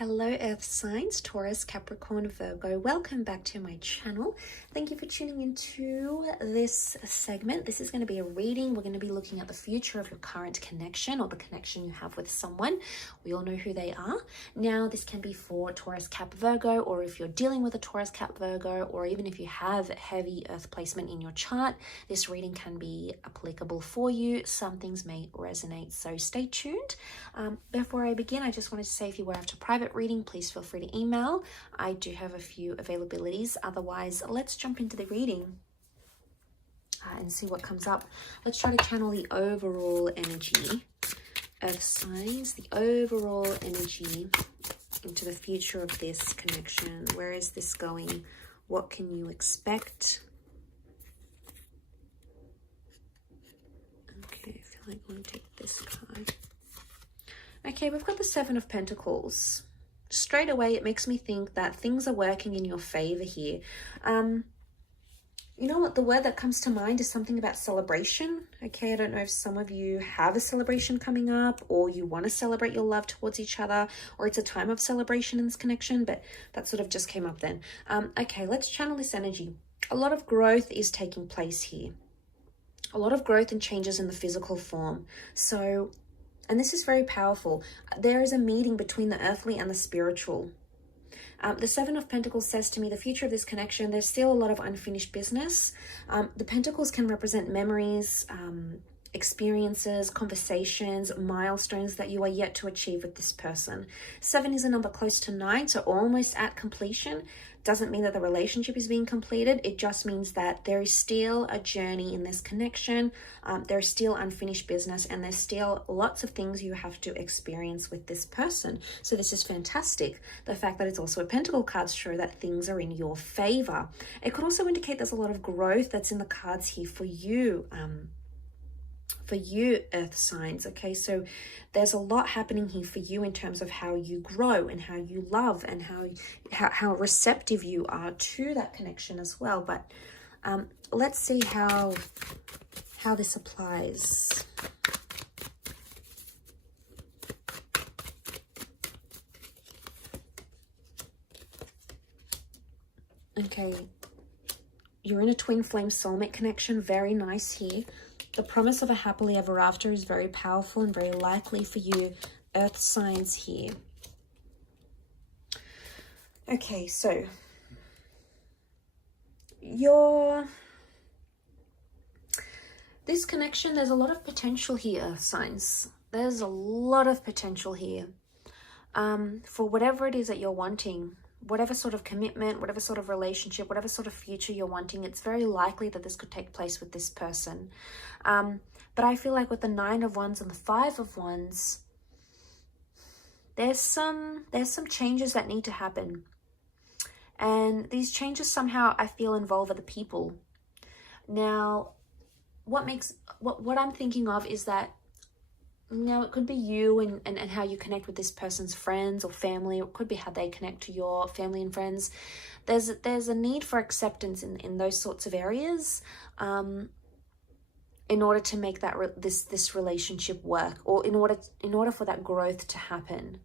Hello Earth signs, Taurus, Capricorn, Virgo. Welcome back to my channel. Thank you for tuning into this segment. This is going to be a reading. We're going to be looking at the future of your current connection or the connection you have with someone. We all know who they are. Now, this can be for Taurus, Cap, Virgo, or if you're dealing with a Taurus, Cap, Virgo, or even if you have heavy Earth placement in your chart, this reading can be applicable for you. Some things may resonate, so stay tuned. Before I begin, I just wanted to say if you were after private reading, please feel free to email. I do have a few availabilities. Otherwise, let's jump into the reading and see what comes up. Let's try to channel the overall energy of signs, the overall energy into the future of this connection. Where is this going? What can you expect? Okay, I feel like I'm going to take this card. Okay, we've got the Seven of Pentacles. Straight away, it makes me think that things are working in your favor here. You know what? The word that comes to mind is something about celebration. Okay, I don't know if some of you have a celebration coming up or you want to celebrate your love towards each other, or it's a time of celebration in this connection, but that sort of just came up then. Okay, let's channel this energy. A lot of growth is taking place here. A lot of growth and changes in the physical form. So, and this is very powerful. There is a meeting between the earthly and the spiritual. The Seven of Pentacles says to me, the future of this connection, there's still a lot of unfinished business. The Pentacles can represent memories, experiences, conversations, milestones that you are yet to achieve with this person. 7 is a number close to 9, so almost at completion. Doesn't mean that the relationship is being completed. It just means that there is still a journey in this connection. There's still unfinished business, and there's still lots of things you have to experience with this person. So this is fantastic. The fact that it's also a Pentacle cards show that things are in your favor. It could also indicate there's a lot of growth that's in the cards here for you. For you, Earth signs. Okay, so there's a lot happening here for you in terms of how you grow and how you love and how receptive you are to that connection as well. But let's see how this applies. Okay, you're in a twin flame soulmate connection. Very nice here. The promise of a happily ever after is very powerful and very likely for you, Earth signs here. Okay, so this connection, there's a lot of potential here, Earth signs. There's a lot of potential here for whatever it is that you're wanting. Whatever sort of commitment, whatever sort of relationship, whatever sort of future you're wanting, it's very likely that this could take place with this person. But I feel like with the 9 of Wands and the 5 of Wands, there's some changes that need to happen. And these changes somehow I feel involve other people. Now, what I'm thinking of is that, you know, it could be you and how you connect with this person's friends or family. It could be how they connect to your family and friends. There's a need for acceptance in those sorts of areas in order to make that this relationship work, or in order for that growth to happen.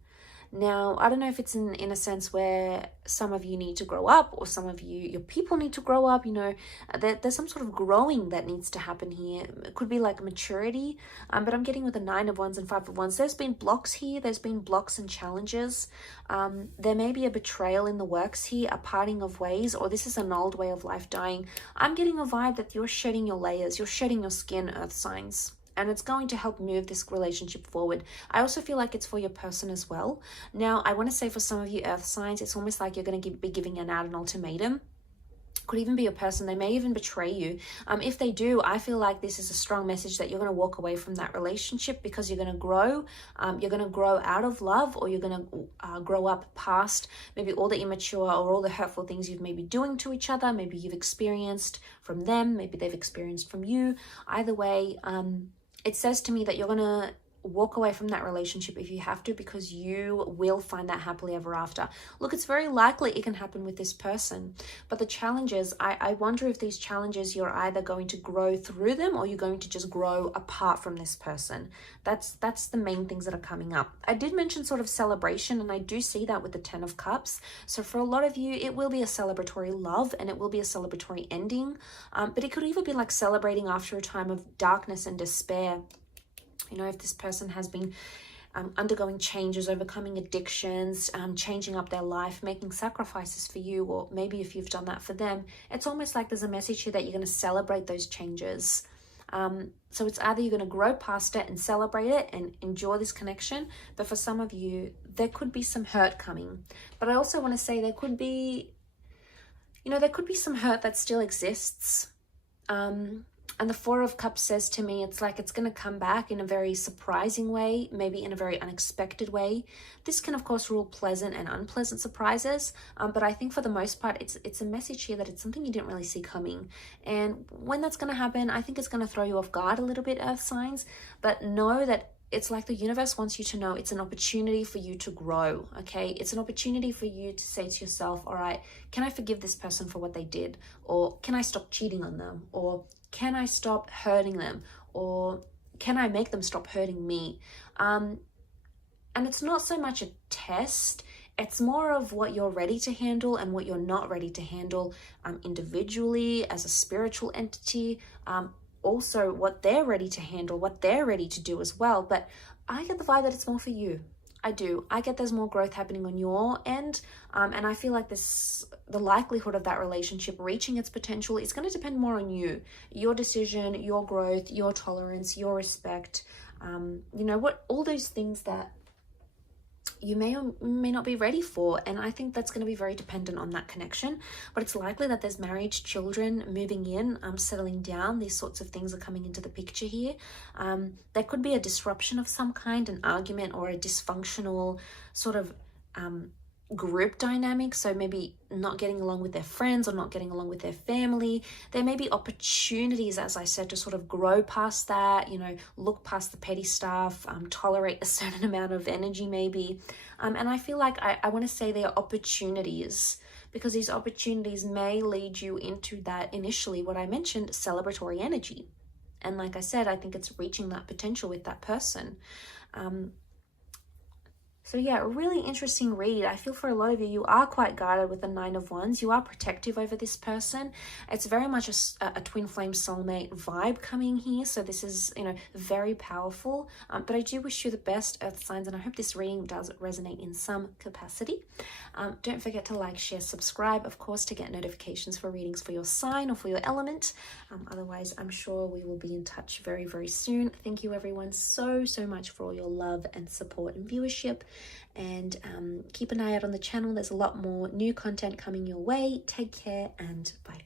Now, I don't know if it's in a sense where some of you need to grow up, or some of your people need to grow up. You know, there's some sort of growing that needs to happen here. It could be like maturity, but I'm getting with the 9 of Wands and 5 of Wands. There's been blocks here. There's been blocks and challenges. There may be a betrayal in the works here, a parting of ways, or this is an old way of life dying. I'm getting a vibe that you're shedding your layers. You're shedding your skin, Earth signs. And it's going to help move this relationship forward. I also feel like it's for your person as well. Now, I want to say for some of you Earth signs, it's almost like you're going to be giving out an ultimatum. Could even be your person. They may even betray you. If they do, I feel like this is a strong message that you're going to walk away from that relationship because you're going to grow. You're going to grow out of love, or you're going to grow up past maybe all the immature or all the hurtful things you've maybe doing to each other. Maybe you've experienced from them. Maybe they've experienced from you. Either way, it says to me that you're going to walk away from that relationship if you have to, because you will find that happily ever after. Look, it's very likely it can happen with this person, but the challenges, I wonder if these challenges, you're either going to grow through them or you're going to just grow apart from this person. That's the main things that are coming up. I did mention sort of celebration, and I do see that with the 10 of Cups. So for a lot of you, it will be a celebratory love and it will be a celebratory ending, but it could even be like celebrating after a time of darkness and despair. You know, if this person has been undergoing changes, overcoming addictions, changing up their life, making sacrifices for you, or maybe if you've done that for them, it's almost like there's a message here that you're going to celebrate those changes. So it's either you're going to grow past it and celebrate it and enjoy this connection, but for some of you, there could be some hurt coming. But I also want to say there could be, you know, there could be some hurt that still exists. And the 4 of Cups says to me, it's like it's going to come back in a very surprising way, maybe in a very unexpected way. This can, of course, rule pleasant and unpleasant surprises, but I think for the most part, it's a message here that it's something you didn't really see coming. And when that's going to happen, I think it's going to throw you off guard a little bit, Earth signs, but know that it's like the universe wants you to know it's an opportunity for you to grow, okay? It's an opportunity for you to say to yourself, all right, can I forgive this person for what they did? Or can I stop cheating on them? Or can I stop hurting them? Or can I make them stop hurting me? And it's not so much a test. It's more of what you're ready to handle and what you're not ready to handle individually, as a spiritual entity, also what they're ready to handle, what they're ready to do as well. But I get the vibe that it's more for you. I do. I get there's more growth happening on your end. And I feel like the likelihood of that relationship reaching its potential is going to depend more on you, your decision, your growth, your tolerance, your respect. You know, what all those things that you may or may not be ready for. And I think that's going to be very dependent on that connection. But it's likely that there's marriage, children moving in, settling down. These sorts of things are coming into the picture here. There could be a disruption of some kind, an argument or a dysfunctional sort of group dynamic. So maybe not getting along with their friends or not getting along with their family. There may be opportunities, as I said, to sort of grow past that, you know, look past the petty stuff, tolerate a certain amount of energy maybe. And I feel like I want to say there are opportunities, because these opportunities may lead you into that initially, what I mentioned, celebratory energy. And like I said, I think it's reaching that potential with that person. So yeah, a really interesting read. I feel for a lot of you, you are quite guarded with the 9 of Wands. You are protective over this person. It's very much a twin flame soulmate vibe coming here. So this is, you know, very powerful. But I do wish you the best, Earth signs, and I hope this reading does resonate in some capacity. Don't forget to like, share, subscribe, of course, to get notifications for readings for your sign or for your element. Otherwise, I'm sure we will be in touch very, very soon. Thank you everyone so much for all your love and support and viewership. And keep an eye out on the channel. There's a lot more new content coming your way. Take care and bye.